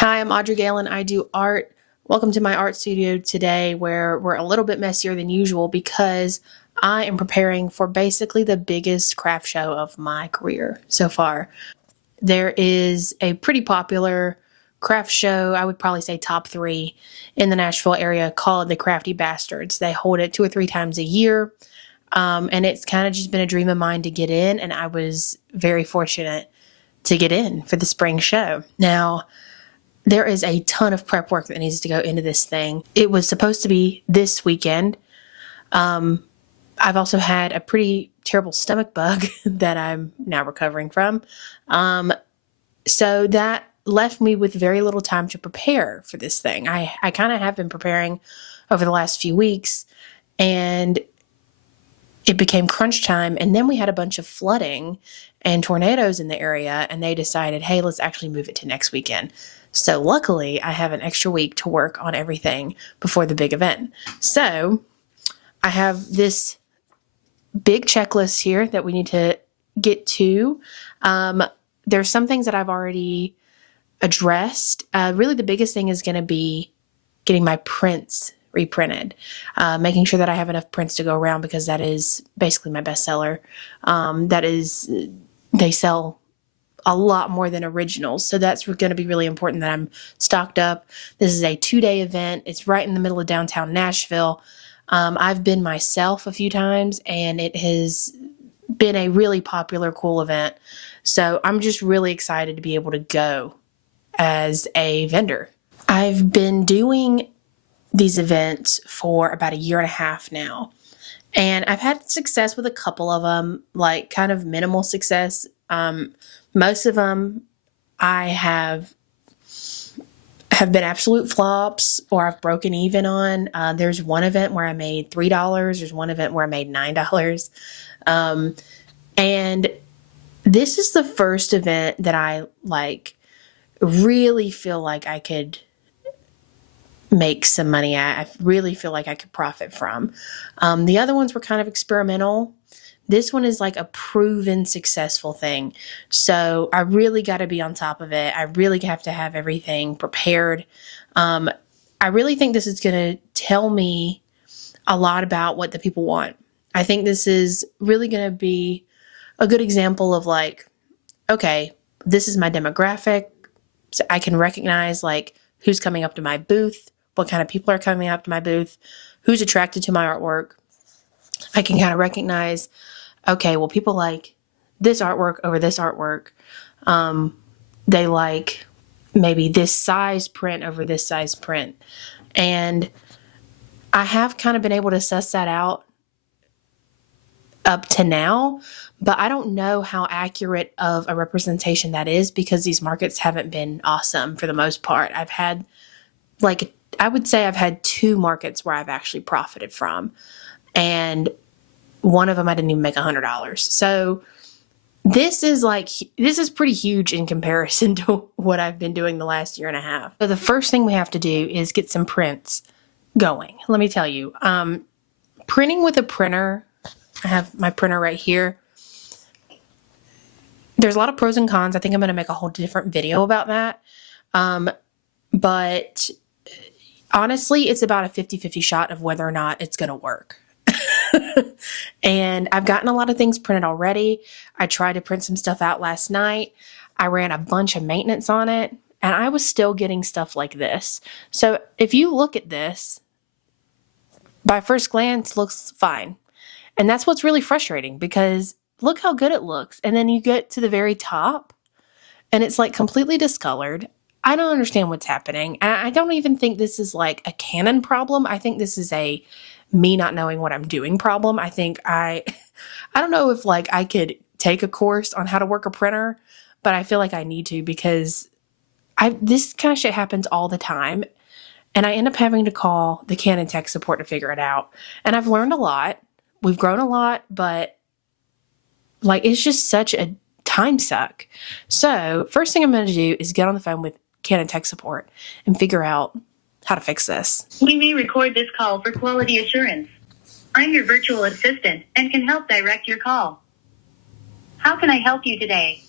Hi, I'm AudreyGale and I do art. Welcome to my art studio today where we're a little bit messier than usual because I am preparing for basically the biggest craft show of my career so far. There is a pretty popular craft show, I would probably say top 3 in the Nashville area, called the Crafty Bastards. They hold it 2 or 3 times a year, and it's kind of just been a dream of mine to get in, and I was very fortunate to get in for the spring show. Now, there is a ton of prep work that needs to go into this thing. It was supposed to be this weekend. I've also had a pretty terrible stomach bug that I'm now recovering from. So that left me with very little time to prepare for this thing. I kind of have been preparing over the last few weeks, and it became crunch time. And then we had a bunch of flooding and tornadoes in the area, and they decided, hey, let's actually move it to next weekend. So luckily, I have an extra week to work on everything before the big event. So I have this big checklist here that we need to get to. There's some things that I've already addressed. Really, the biggest thing is going to be getting my prints reprinted, making sure that I have enough prints to go around because that is basically my bestseller. They sell a lot more than originals. So that's going to be really important that I'm stocked up. This is a 2-day event. It's right in the middle of downtown Nashville. I've been myself a few times and it has been a really popular, cool event. So I'm just really excited to be able to go as a vendor. I've been doing these events for about 1.5 years now. And I've had success with a couple of them, like kind of minimal success. Most of them I have been absolute flops or I've broken even on. There's one event where I made $3. There's one event where I made $9. And this is the first event that I really feel like I could make some money at. I really feel like I could profit from. The other ones were kind of experimental. This one is like a proven successful thing. So I really got to be on top of it. I really have to have everything prepared. I really think this is going to tell me a lot about what the people want. I think this is really going to be a good example of okay, this is my demographic. So I can recognize who's coming up to my booth, what kind of people are coming up to my booth, who's attracted to my artwork. I can kind of recognize, okay, well, people like this artwork over this artwork. They like maybe this size print over this size print. And I have kind of been able to suss that out up to now, but I don't know how accurate of a representation that is because these markets haven't been awesome for the most part. I've had, I would say I've had 2 markets where I've actually profited from. And one of them I didn't even make $100. So this is pretty huge in comparison to what I've been doing the last 1.5 years. So the first thing we have to do is get some prints going. Let me tell you, printing with a printer, I have my printer right here. There's a lot of pros and cons. I think I'm going to make a whole different video about that. But honestly, it's about a 50-50 shot of whether or not it's going to work. And I've gotten a lot of things printed already. I tried to print some stuff out last night. I ran a bunch of maintenance on it, and I was still getting stuff like this. So if you look at this, by first glance, looks fine. And that's what's really frustrating because look how good it looks. And then you get to the very top, and it's completely discolored. I don't understand what's happening. And I don't even think this is a Canon problem. I think this is a me not knowing what I'm doing problem. I think I don't know if I could take a course on how to work a printer, but I feel like I need to because this kind of shit happens all the time. And I end up having to call the Canon tech support to figure it out. And I've learned a lot. We've grown a lot, but it's just such a time suck. So first thing I'm going to do is get on the phone with Canon tech support and figure out how to fix this. We may record this call for quality assurance. I'm your virtual assistant and can help direct your call. How can I help you today?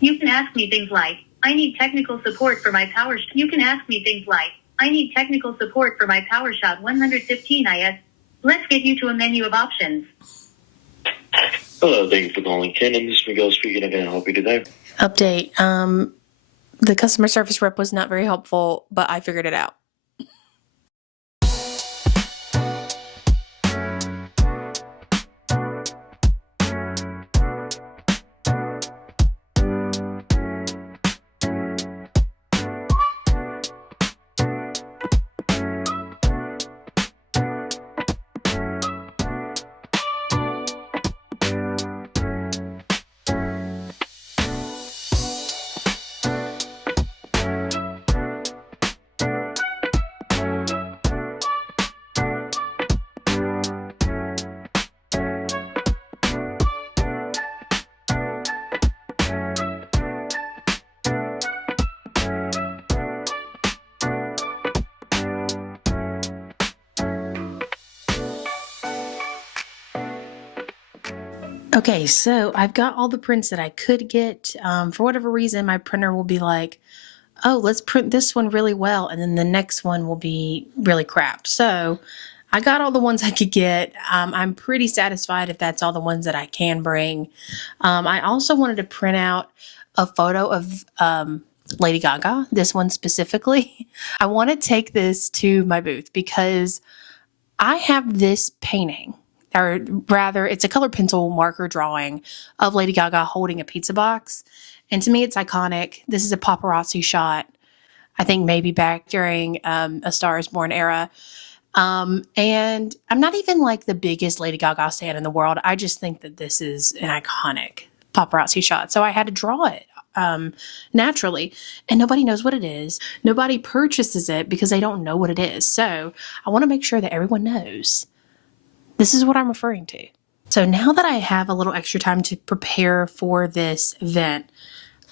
You can ask me things like, I need technical support for my power shot. You can ask me things like, I need technical support for my power shot 115 IS. Let's get you to a menu of options. Hello, thank you for calling Canon. This is Miguel speaking. How can I help you today? Update. The customer service rep was not very helpful, but I figured it out. Okay, so I've got all the prints that I could get. For whatever reason, my printer will be like, oh, let's print this one really well, and then the next one will be really crap. So I got all the ones I could get. I'm pretty satisfied if that's all the ones that I can bring. I also wanted to print out a photo of Lady Gaga, this one specifically. I want to take this to my booth because I have this painting. Or rather, it's a color pencil marker drawing of Lady Gaga holding a pizza box. And to me, it's iconic. This is a paparazzi shot, I think maybe back during A Star is Born era. And I'm not even like the biggest Lady Gaga fan in the world. I just think that this is an iconic paparazzi shot. So I had to draw it naturally. And nobody knows what it is. Nobody purchases it because they don't know what it is. So I want to make sure that everyone knows. This is what I'm referring to. So now that I have a little extra time to prepare for this event,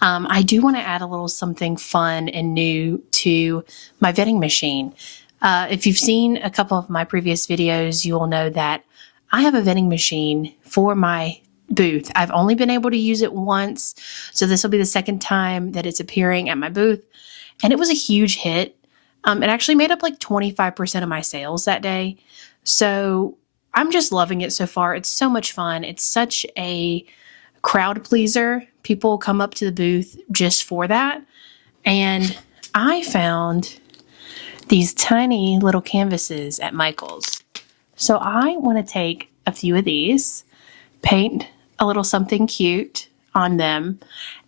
I do want to add a little something fun and new to my vending machine. If you've seen a couple of my previous videos, you will know that I have a vending machine for my booth. I've only been able to use it once, so this will be the second time that it's appearing at my booth, and it was a huge hit. It actually made up like 25% of my sales that day. So I'm just loving it so far. It's so much fun. It's such a crowd pleaser. People come up to the booth just for that. And I found these tiny little canvases at Michael's. So I want to take a few of these, paint a little something cute on them,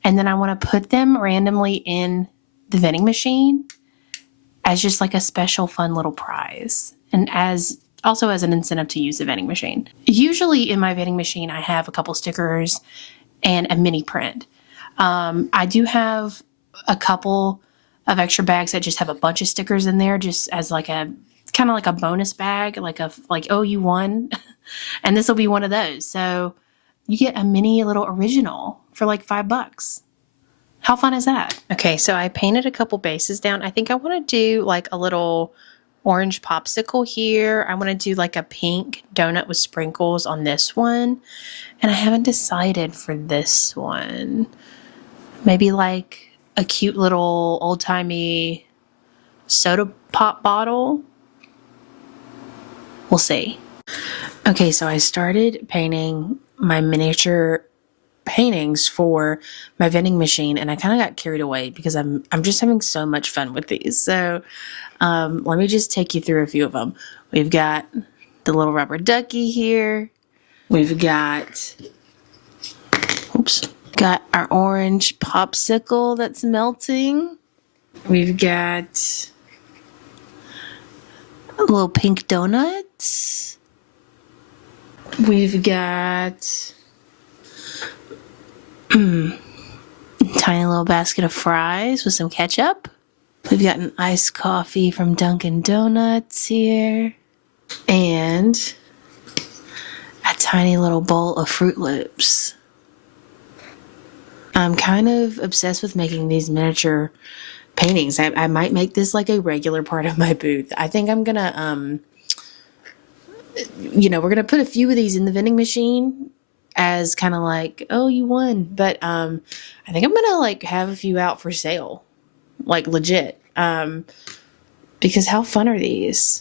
and then I want to put them randomly in the vending machine as just like a special fun little prize. And also as an incentive to use the vending machine. Usually in my vending machine, I have a couple stickers and a mini print. I do have a couple of extra bags that just have a bunch of stickers in there, just as like a kind of like a bonus bag, like oh, you won. And this will be one of those. So you get a mini little original for like $5. How fun is that? Okay, so I painted a couple bases down. I think I want to do like a little orange popsicle here. I want to do like a pink donut with sprinkles on this one. And I haven't decided for this one. Maybe like a cute little old-timey soda pop bottle. We'll see. Okay, so I started painting my miniature paintings for my vending machine, and I kind of got carried away because I'm just having so much fun with these. So let me just take you through a few of them. We've got the little rubber ducky here. We've got our orange popsicle that's melting. We've got little pink donuts. We've got tiny little basket of fries with some ketchup. We've got an iced coffee from Dunkin' Donuts here. And a tiny little bowl of Fruit Loops. I'm kind of obsessed with making these miniature paintings. I might make this like a regular part of my booth. I think I'm gonna, we're gonna put a few of these in the vending machine as kind of like, oh, you won. But I think I'm gonna like have a few out for sale, like legit. Because how fun are these?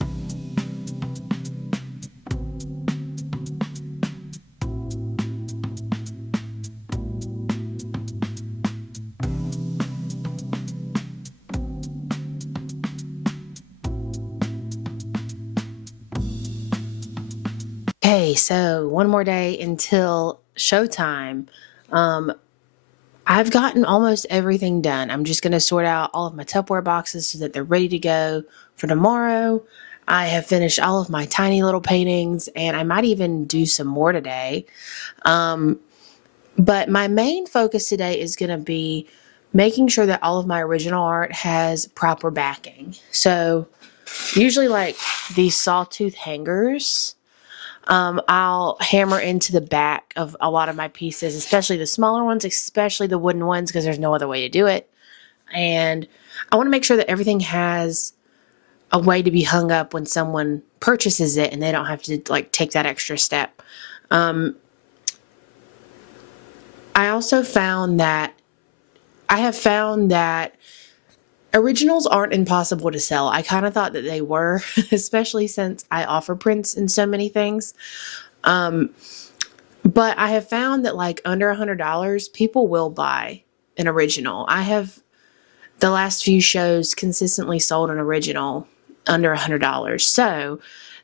Okay, so one more day until showtime. I've gotten almost everything done. I'm just going to sort out all of my Tupperware boxes so that they're ready to go for tomorrow. I have finished all of my tiny little paintings, and I might even do some more today. But my main focus today is going to be making sure that all of my original art has proper backing. So usually like these sawtooth hangers, I'll hammer into the back of a lot of my pieces, especially the smaller ones, especially the wooden ones, because there's no other way to do it. And I want to make sure that everything has a way to be hung up when someone purchases it and they don't have to like take that extra step. I also found that originals aren't impossible to sell. I kind of thought that they were, especially since I offer prints in so many things. But I have found that like under $100, people will buy an original. I have the last few shows consistently sold an original under $100. So,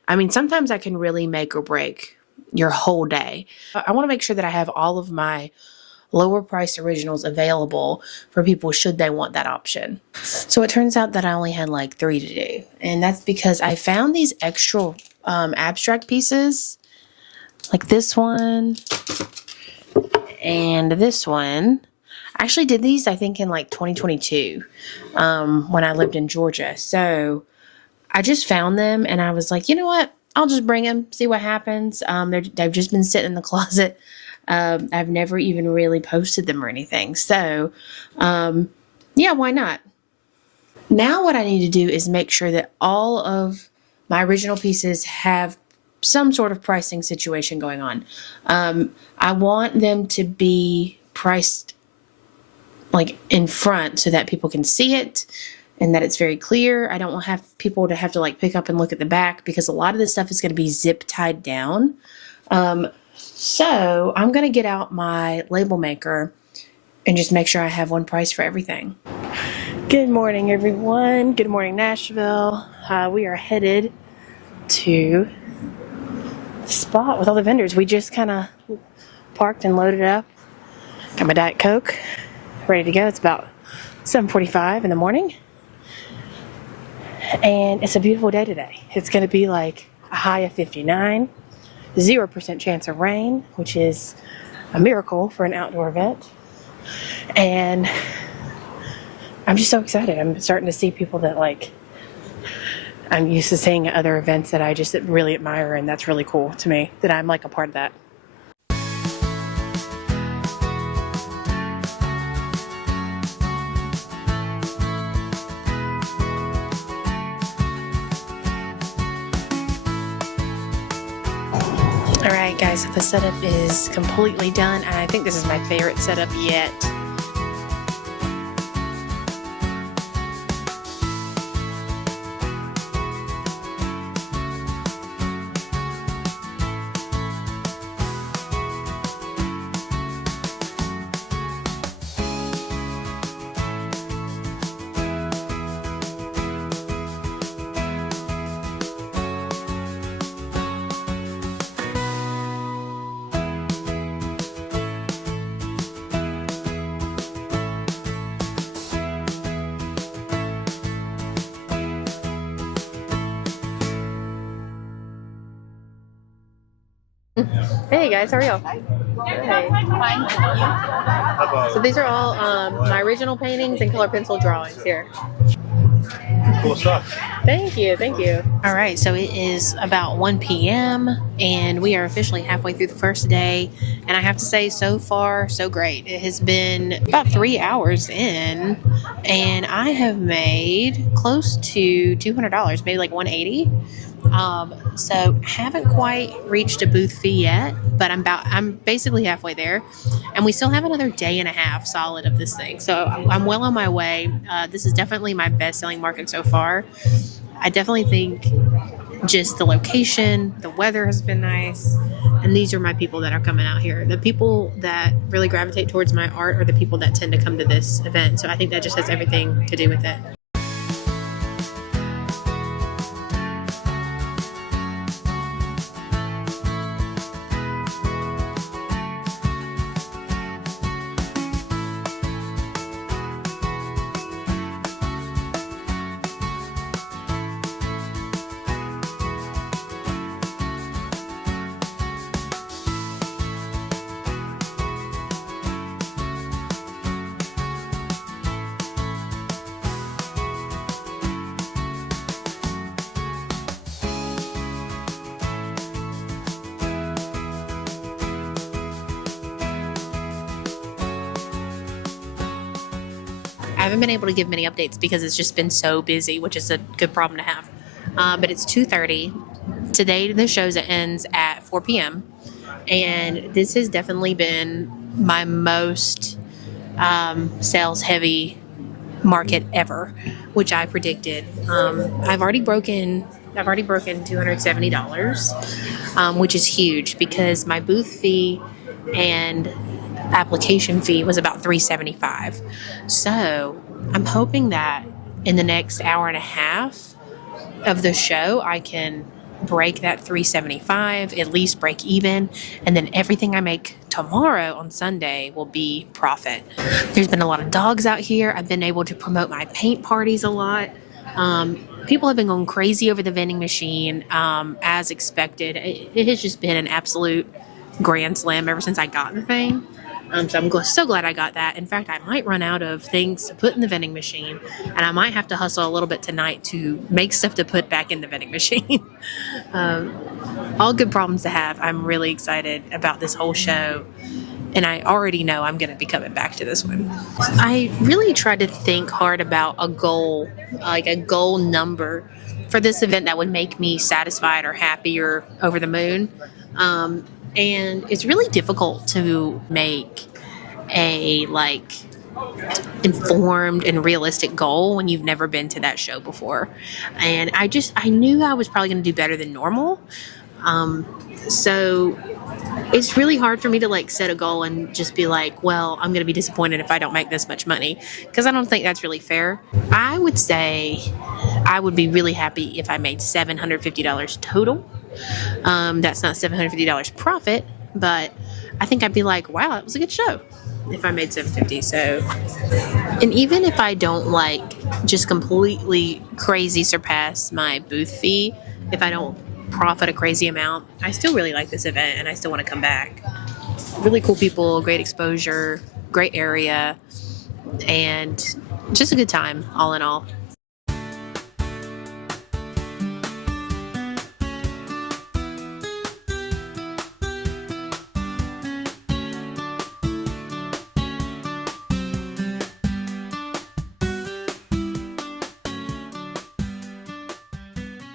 I mean, sometimes I can really make or break your whole day. I want to make sure that I have all of my lower priced originals available for people should they want that option. So it turns out that I only had like 3 to do, and that's because I found these extra abstract pieces like this one and this one. I actually did these I think in like 2022 when I lived in Georgia. So I just found them and I was like, you know what, I'll just bring them, see what happens. They've just been sitting in the closet. I've never even really posted them or anything. So, yeah, why not? Now what I need to do is make sure that all of my original pieces have some sort of pricing situation going on. I want them to be priced like in front so that people can see it and that it's very clear. I don't want people to have to like pick up and look at the back because a lot of this stuff is going to be zip tied down. So I'm going to get out my label maker and just make sure I have one price for everything. Good morning, everyone. Good morning, Nashville. We are headed to the spot with all the vendors. We just kind of parked and loaded up. Got my Diet Coke ready to go. It's about 7:45 in the morning. And it's a beautiful day today. It's going to be like a high of 59. 0% chance of rain, which is a miracle for an outdoor event. And I'm just so excited. I'm starting to see people that like I'm used to seeing at other events that I just really admire, and that's really cool to me that I'm like a part of that. Alright guys, so the setup is completely done, and I think this is my favorite setup yet. Hey guys, how are y'all? Hey. So these are all my original paintings and color pencil drawings here. Cool stuff. Thank you, thank you. All right, so it is about 1 p.m. and we are officially halfway through the first day. And I have to say, so far, so great. It has been about 3 hours in, and I have made close to $200, maybe like $180. So haven't quite reached a booth fee yet, but I'm basically halfway there, and we still have another day and a half solid of this thing. So I'm well on my way. This is definitely my best selling market so far. I definitely think just the location, the weather has been nice, and these are my people that are coming out here. The people that really gravitate towards my art are the people that tend to come to this event. So I think that just has everything to do with it. I haven't been able to give many updates because it's just been so busy, which is a good problem to have. But it's 2:30. Today the show ends at 4 p.m. And this has definitely been my most sales heavy market ever, which I predicted. I've already broken $270, which is huge because my booth fee and application fee was about $375. So I'm hoping that in the next hour and a half of the show, I can break that $375, at least break even, and then everything I make tomorrow on Sunday will be profit. There's been a lot of dogs out here. I've been able to promote my paint parties a lot. People have been going crazy over the vending machine, as expected. It has just been an absolute grand slam ever since I got the thing. So I'm so glad I got that. In fact, I might run out of things to put in the vending machine, and I might have to hustle a little bit tonight to make stuff to put back in the vending machine. All good problems to have. I'm really excited about this whole show, and I already know I'm going to be coming back to this one. I really tried to think hard about a goal, like a goal number for this event that would make me satisfied or happy or over the moon. And it's really difficult to make a informed and realistic goal when you've never been to that show before. And I knew I was probably going to do better than normal. So it's really hard for me to set a goal and just be like, well, I'm going to be disappointed if I don't make this much money, because I don't think that's really fair. I would say I would be really happy if I made $750 total. That's not $750 profit, but I think I'd be like, wow, that was a good show if I made $750. So, and even if I don't just completely crazy surpass my booth fee, if I don't profit a crazy amount, I still really like this event and I still want to come back. Really cool people, great exposure, great area, and just a good time all in all.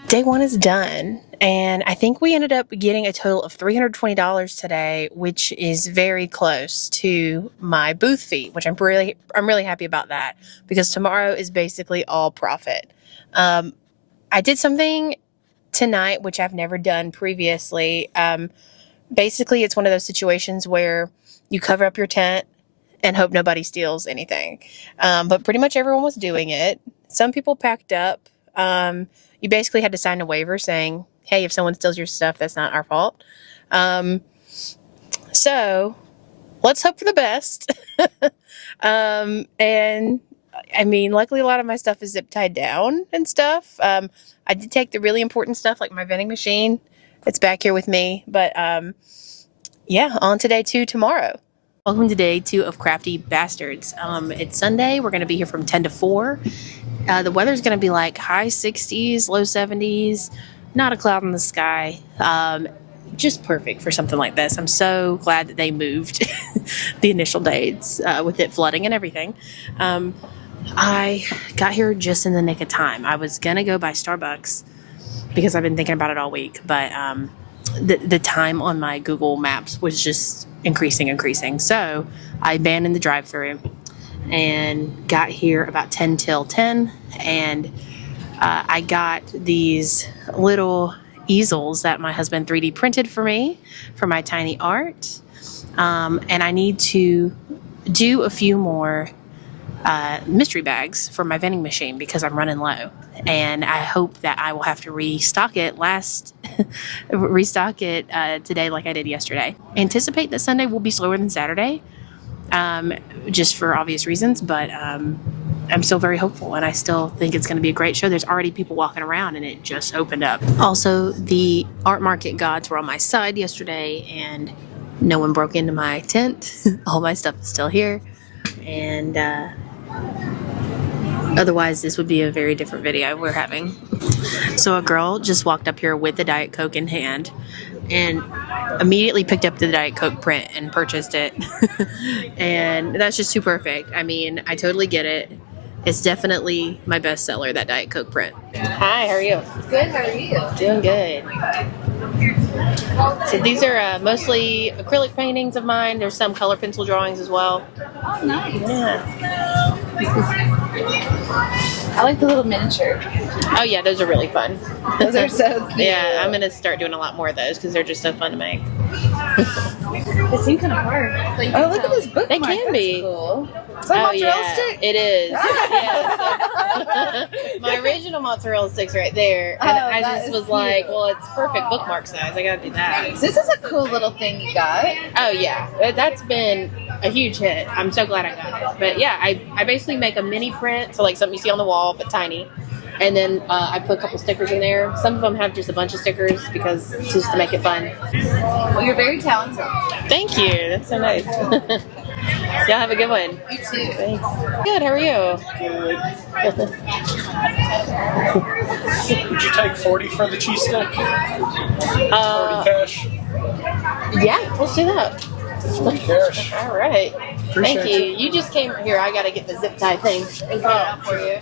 Day one is done, and I think we ended up getting a total of $320 today, which is very close to my booth fee, which I'm really happy about that, because tomorrow is basically all profit. I did something tonight which I've never done previously. Basically, it's one of those situations where you cover up your tent and hope nobody steals anything. But pretty much everyone was doing it. Some people packed up. You basically had to sign a waiver saying, hey, if someone steals your stuff, that's not our fault. So let's hope for the best. And I mean, luckily a lot of my stuff is zip tied down and stuff. I did take the really important stuff, like my vending machine. It's back here with me. But yeah, on to day two tomorrow. Welcome to day two of Crafty Bastards. It's Sunday. We're going to be here from 10 to 4. The weather's going to be high 60s, low 70s, not a cloud in the sky. Just perfect for something like this. I'm so glad that they moved the initial dates with it flooding and everything. I got here just in the nick of time. I was going to go by Starbucks because I've been thinking about it all week. But the time on my Google Maps was just increasing. So I abandoned the drive-through and got here about 10 till 10. And I got these little easels that my husband 3D printed for me for my tiny art. And I need to do a few more mystery bags for my vending machine because I'm running low. And I hope that I will have to restock it today like I did yesterday. Anticipate that Sunday will be slower than Saturday, just for obvious reasons, but I'm still very hopeful, and I still think it's going to be a great show. There's already people walking around, and it just opened up. Also, the art market gods were on my side yesterday, and no one broke into my tent. All my stuff is still here, and otherwise this would be a very different video we're having. So a girl just walked up here with the Diet Coke in hand and immediately picked up the Diet Coke print and purchased it. And that's just too perfect. I mean, I totally get it. It's definitely my best seller, that Diet Coke print. Hi, how are you? Good, how are you? Doing good. So these are mostly acrylic paintings of mine. There's some color pencil drawings as well. Oh, nice. Yeah. I like the little miniature. Oh yeah, those are really fun. Those are so cute. Yeah, I'm gonna start doing a lot more of those because they're just so fun to make. They seem kind of hard. Oh, look at this bookmark. They can be. That's cool. Is that mozzarella stick? It is. Yeah, so my original mozzarella stick's right there, and I just was like, well, it's perfect bookmark size. I gotta do that. So this is a cool little thing you got. Oh yeah, that's been a huge hit. I'm so glad I got it. But yeah, I basically make a mini print, so like something you see on the wall, but tiny. And then I put a couple stickers in there. Some of them have just a bunch of stickers because just to make it fun. Well, you're very talented. Thank you. That's so nice. Y'all have a good one. You too. Thanks. Good. How are you? Good. Would you take 40 for the cheese stick? 40 cash? Yeah, let's do that. 40 cash. All right. Appreciate Thank you. You just came here. I got to get the zip tie thing and get it out for you.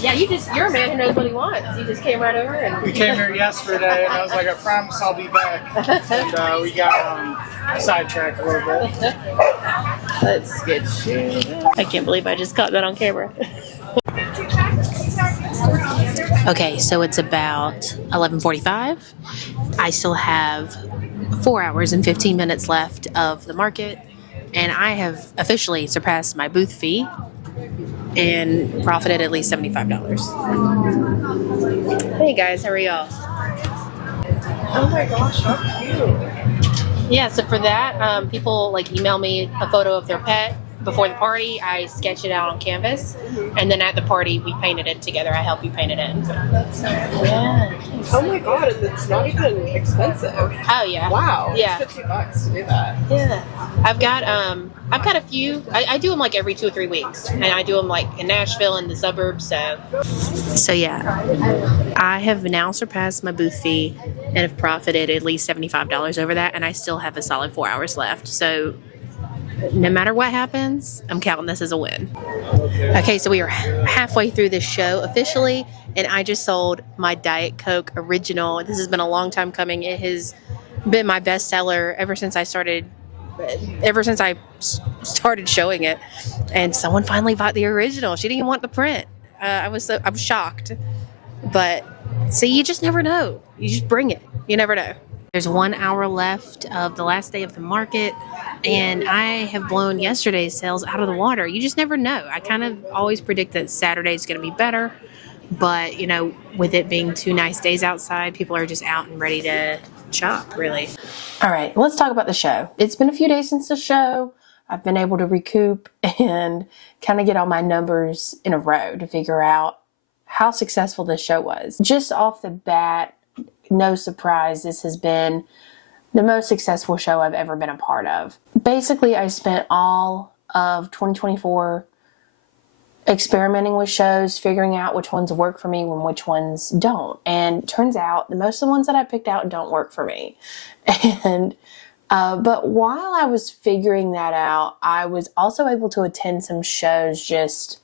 Yeah, you're a man who knows what he wants. You just came right over and We came here yesterday, and I was like, I promise I'll be back. And we got sidetracked a little bit. That's good. I can't believe I just caught that on camera. Okay, so it's about 11:45. I still have 4 hours and 15 minutes left of the market, and I have officially surpassed my booth fee and profited at least $75. Hey guys, how are y'all? Oh my gosh, how cute. Yeah, so for that, people like email me a photo of their pet. Before the party, I sketch it out on canvas, and then at the party, we painted it together. I help you paint it in. That's so cool. Yeah. Oh my god, and it's not even expensive. Oh yeah. Wow. Yeah. It's $50 to do that. Yeah. I've got a few. I do them like every 2 or 3 weeks, and I do them like in Nashville and the suburbs. So yeah, I have now surpassed my booth fee and have profited at least $75 over that, and I still have a solid 4 hours left. So no matter what happens, I'm counting this as a win. Okay, so we are halfway through this show officially, and I just sold my Diet Coke Original. This has been a long time coming. It has been my best seller ever since I started showing it, and someone finally bought the original. She didn't even want the print. I'm shocked. But see, you just never know. You just bring it. You never know. There's 1 hour left of the last day of the market, and I have blown yesterday's sales out of the water. You just never know. I kind of always predict that Saturday's going to be better, but with it being 2 nice days outside, people are just out and ready to shop, really. All right, let's talk about the show. It's been a few days since the show. I've been able to recoup and kind of get all my numbers in a row to figure out how successful this show was. Just off the bat, no surprise, this has been the most successful show I've ever been a part of. Basically, I spent all of 2024 experimenting with shows, figuring out which ones work for me and which ones don't. And turns out most of the ones that I picked out don't work for me. And but while I was figuring that out, I was also able to attend some shows just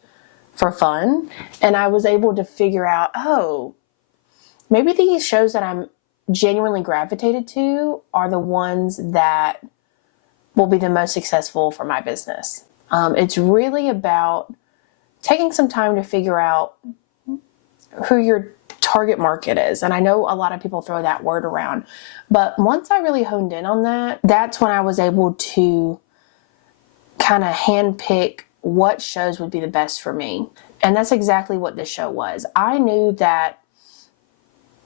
for fun. And I was able to figure out, maybe these shows that I'm genuinely gravitated to are the ones that will be the most successful for my business. It's really about taking some time to figure out who your target market is. And I know a lot of people throw that word around, but once I really honed in on that, that's when I was able to kind of handpick what shows would be the best for me. And that's exactly what this show was. I knew that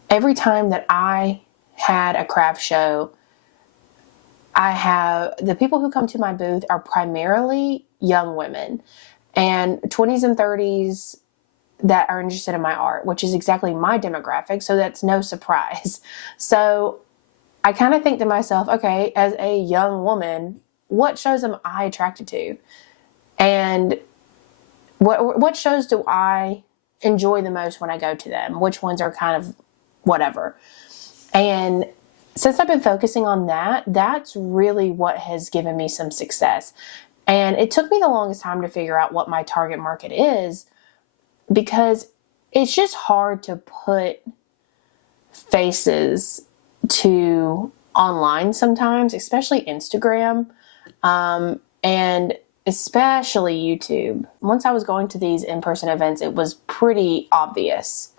every time that I had a craft show, the people who come to my booth are primarily young women and 20s and 30s that are interested in my art, which is exactly my demographic. So that's no surprise. So I kind of think to myself, okay, as a young woman, what shows am I attracted to? And what shows do I enjoy the most when I go to them? Which ones are kind of whatever? And since I've been focusing on that, that's really what has given me some success. And it took me the longest time to figure out what my target market is, because it's just hard to put faces to online sometimes, especially Instagram, and especially YouTube. Once I was going to these in-person events, it was pretty obvious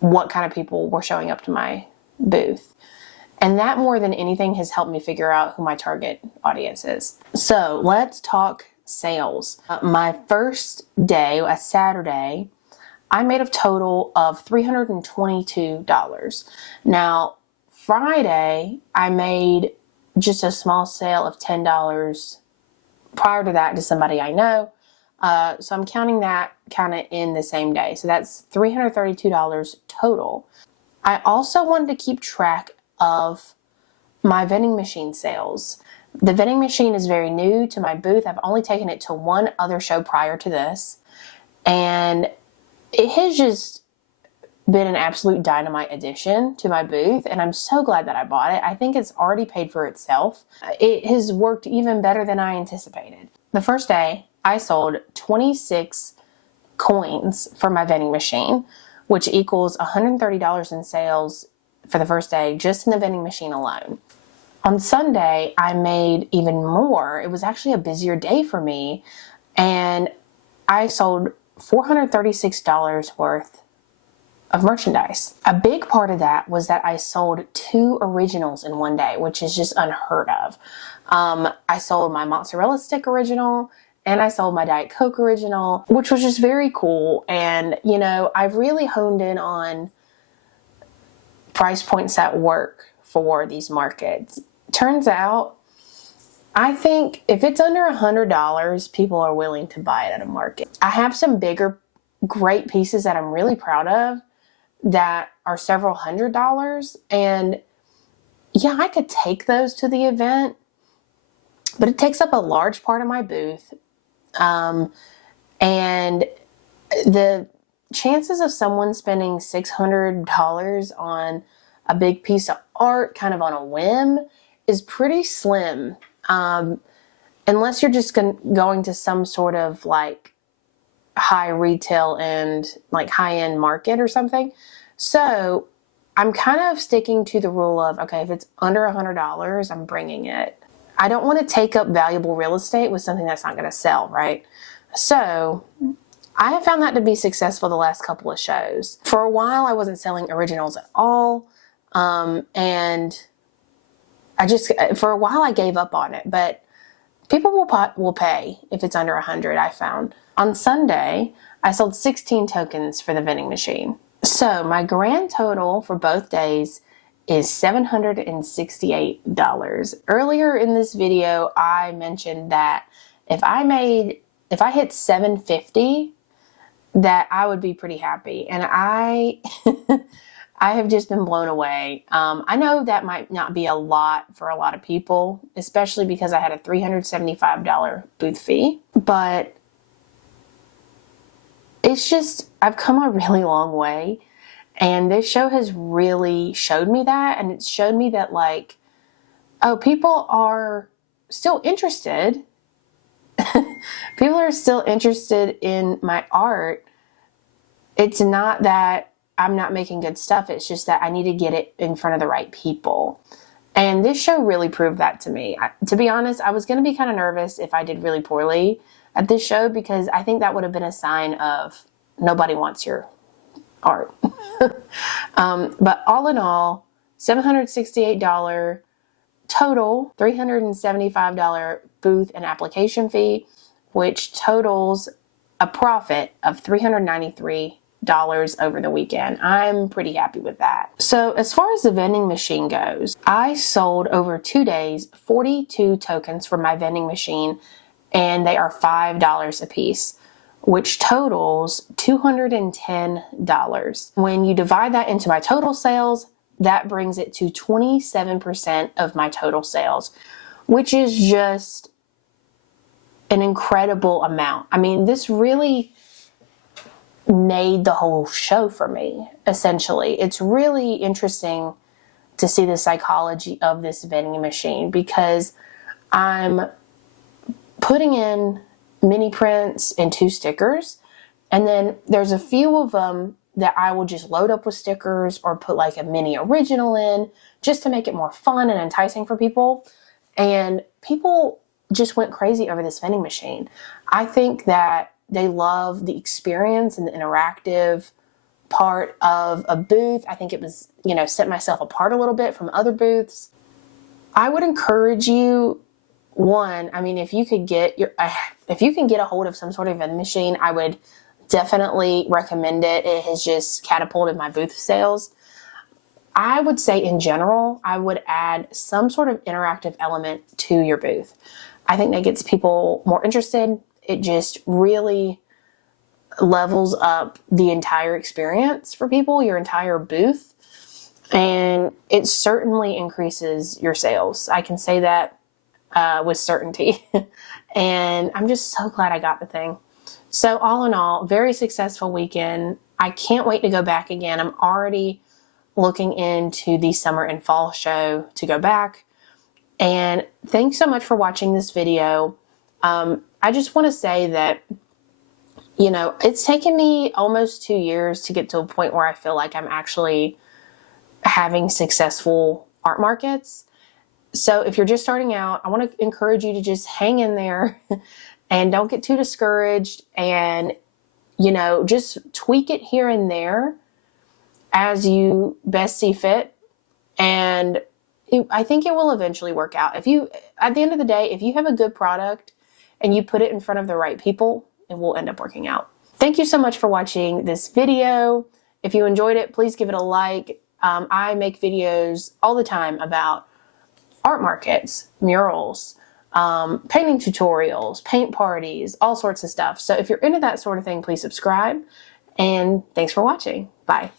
what kind of people were showing up to my booth. And that more than anything has helped me figure out who my target audience is. So let's talk sales. My first day, a Saturday, I made a total of $322. Now, Friday, I made just a small sale of $10 prior to that to somebody I know. So I'm counting that kind of in the same day. So that's $332 total. I also wanted to keep track of my vending machine sales. The vending machine is very new to my booth. I've only taken it to one other show prior to this. And it has just been an absolute dynamite addition to my booth. And I'm so glad that I bought it. I think it's already paid for itself. It has worked even better than I anticipated. The first day, I sold 26 coins for my vending machine, which equals $130 in sales for the first day, just in the vending machine alone. On Sunday, I made even more. It was actually a busier day for me, and I sold $436 worth of merchandise. A big part of that was that I sold 2 originals in one day, which is just unheard of. I sold my mozzarella stick original, and I sold my Diet Coke original, which was just very cool. And, you know, I've really honed in on price points that work for these markets. Turns out, I think if it's under $100, people are willing to buy it at a market. I have some bigger, great pieces that I'm really proud of that are several $100s. And yeah, I could take those to the event, but it takes up a large part of my booth. And the chances of someone spending $600 on a big piece of art kind of on a whim is pretty slim. Unless you're just going to some sort of like high retail and like high end market or something. So I'm kind of sticking to the rule of, okay, if it's under $100, I'm bringing it. I don't want to take up valuable real estate with something that's not going to sell, right? So I have found that to be successful the last couple of shows. For a while, I wasn't selling originals at all. And for a while I gave up on it, but people will pay if it's under 100, I found. On Sunday, I sold 16 tokens for the vending machine. So my grand total for both days is $768. Earlier in this video, I mentioned that if I hit 750, that I would be pretty happy. And I have just been blown away. I know that might not be a lot for a lot of people, especially because I had a $375 booth fee, but it's just, I've come a really long way. And this show has really showed me that. And it's showed me that, like, oh, people are still interested. People are still interested in my art. It's not that I'm not making good stuff. It's just that I need to get it in front of the right people. And this show really proved that to me. To be honest, I was going to be kind of nervous if I did really poorly at this show, because I think that would have been a sign of nobody wants your art. But all in all, $768 total, $375 booth and application fee, which totals a profit of $393 over the weekend. I'm pretty happy with that. So as far as the vending machine goes, I sold over 2 days 42 tokens for my vending machine, and they are $5 a piece, which totals $210. When you divide that into my total sales, that brings it to 27% of my total sales, which is just an incredible amount. I mean, this really made the whole show for me, essentially. It's really interesting to see the psychology of this vending machine, because I'm putting in mini prints and 2 stickers, and then there's a few of them that I will just load up with stickers or put like a mini original in, just to make it more fun and enticing for people. And people just went crazy over this vending machine. I think that they love the experience and the interactive part of a booth. I think it was, set myself apart a little bit from other booths. I would encourage you, one, I mean, if you can get a hold of some sort of vending machine, I would definitely recommend it. It has just catapulted my booth sales. I would say in general, I would add some sort of interactive element to your booth. I think that gets people more interested. It just really levels up the entire experience for people, your entire booth, and it certainly increases your sales. I can say that with certainty. And I'm just so glad I got the thing. So all in all, very successful weekend. I can't wait to go back again. I'm already looking into the summer and fall show to go back. And thanks so much for watching this video. I just want to say that, it's taken me almost 2 years to get to a point where I feel like I'm actually having successful art markets. So if you're just starting out, I want to encourage you to just hang in there and don't get too discouraged, and, just tweak it here and there as you best see fit. And I think it will eventually work out. At the end of the day, if you have a good product and you put it in front of the right people, it will end up working out. Thank you so much for watching this video. If you enjoyed it, please give it a like. I make videos all the time about art markets, murals, painting tutorials, paint parties, all sorts of stuff. So if you're into that sort of thing, please subscribe. And thanks for watching. Bye.